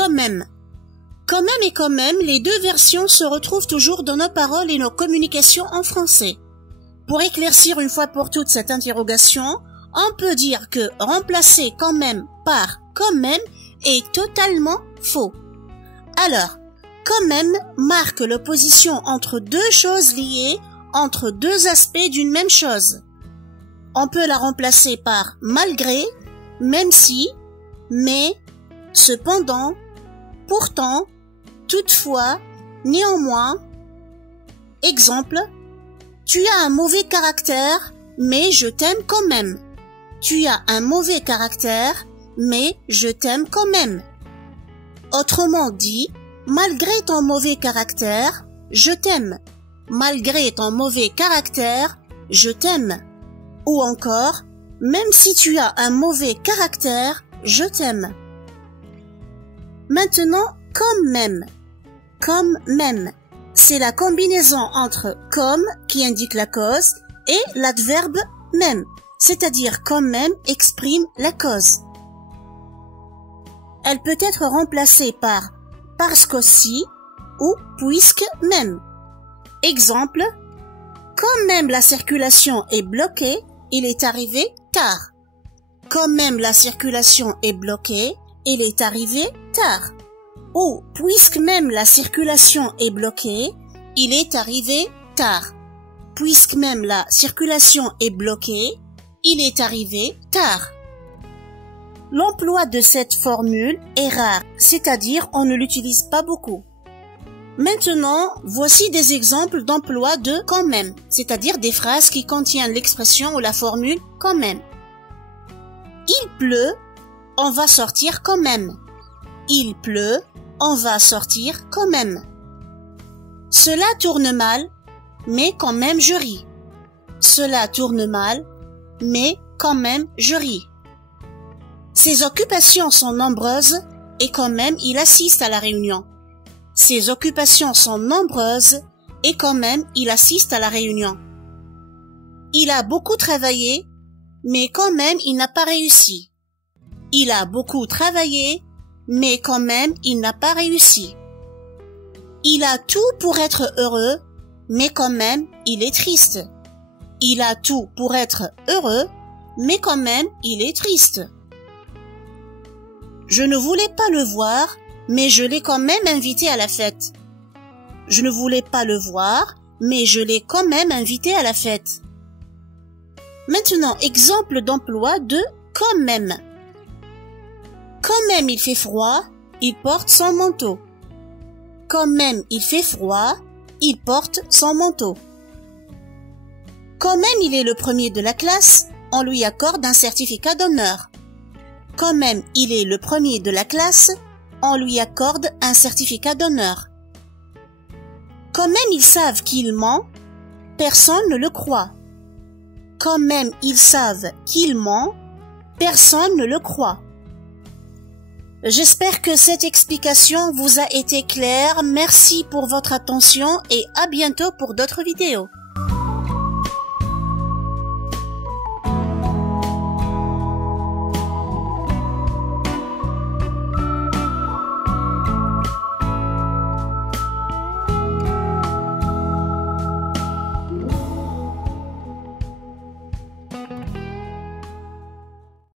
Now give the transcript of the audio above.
quand même. Quand même et quand même, les deux versions se retrouvent toujours dans nos paroles et nos communications en français. Pour éclaircir une fois pour toutes cette interrogation, on peut dire que remplacer quand même par quand même est totalement faux. Alors, quand même marque l'opposition entre deux choses liées, entre deux aspects d'une même chose. On peut la remplacer par malgré, même si, mais, cependant, pourtant, toutefois, néanmoins. Exemple, tu as un mauvais caractère, mais je t'aime quand même. Tu as un mauvais caractère, mais je t'aime quand même. Autrement dit, malgré ton mauvais caractère, je t'aime. Malgré ton mauvais caractère, je t'aime. Ou encore, même si tu as un mauvais caractère, je t'aime. Maintenant, comme même. Comme même. C'est la combinaison entre comme qui indique la cause et l'adverbe même, c'est-à-dire quand même exprime la cause. Elle peut être remplacée par parce qu'aussi ou puisque même. Exemple, quand même la circulation est bloquée, il est arrivé tard. Quand même la circulation est bloquée, il est arrivé tard. Ou puisque même la circulation est bloquée, il est arrivé tard. Puisque même la circulation est bloquée, il est arrivé tard. L'emploi de cette formule est rare, c'est-à-dire on ne l'utilise pas beaucoup. Maintenant, voici des exemples d'emploi de quand même, c'est-à-dire des phrases qui contiennent l'expression ou la formule quand même. Il pleut, on va sortir quand même. Il pleut, on va sortir quand même. Cela tourne mal, mais quand même je ris. Cela tourne mal, mais quand même je ris. Ses occupations sont nombreuses et quand même il assiste à la réunion. Ses occupations sont nombreuses et quand même il assiste à la réunion. Il a beaucoup travaillé, mais quand même il n'a pas réussi. Il a beaucoup travaillé, mais quand même il n'a pas réussi. Il a tout pour être heureux, mais quand même il est triste. Il a tout pour être heureux, mais quand même il est triste. Je ne voulais pas le voir, mais je l'ai quand même invité à la fête. Je ne voulais pas le voir, mais je l'ai quand même invité à la fête. Maintenant, exemple d'emploi de quand même. Quand même il fait froid, il porte son manteau. Quand même il fait froid, il porte son manteau. Quand même il est le premier de la classe, on lui accorde un certificat d'honneur. Quand même il est le premier de la classe, on lui accorde un certificat d'honneur. Quand même ils savent qu'il ment, personne ne le croit. Quand même ils savent qu'il ment, personne ne le croit. J'espère que cette explication vous a été claire. Merci pour votre attention et à bientôt pour d'autres vidéos.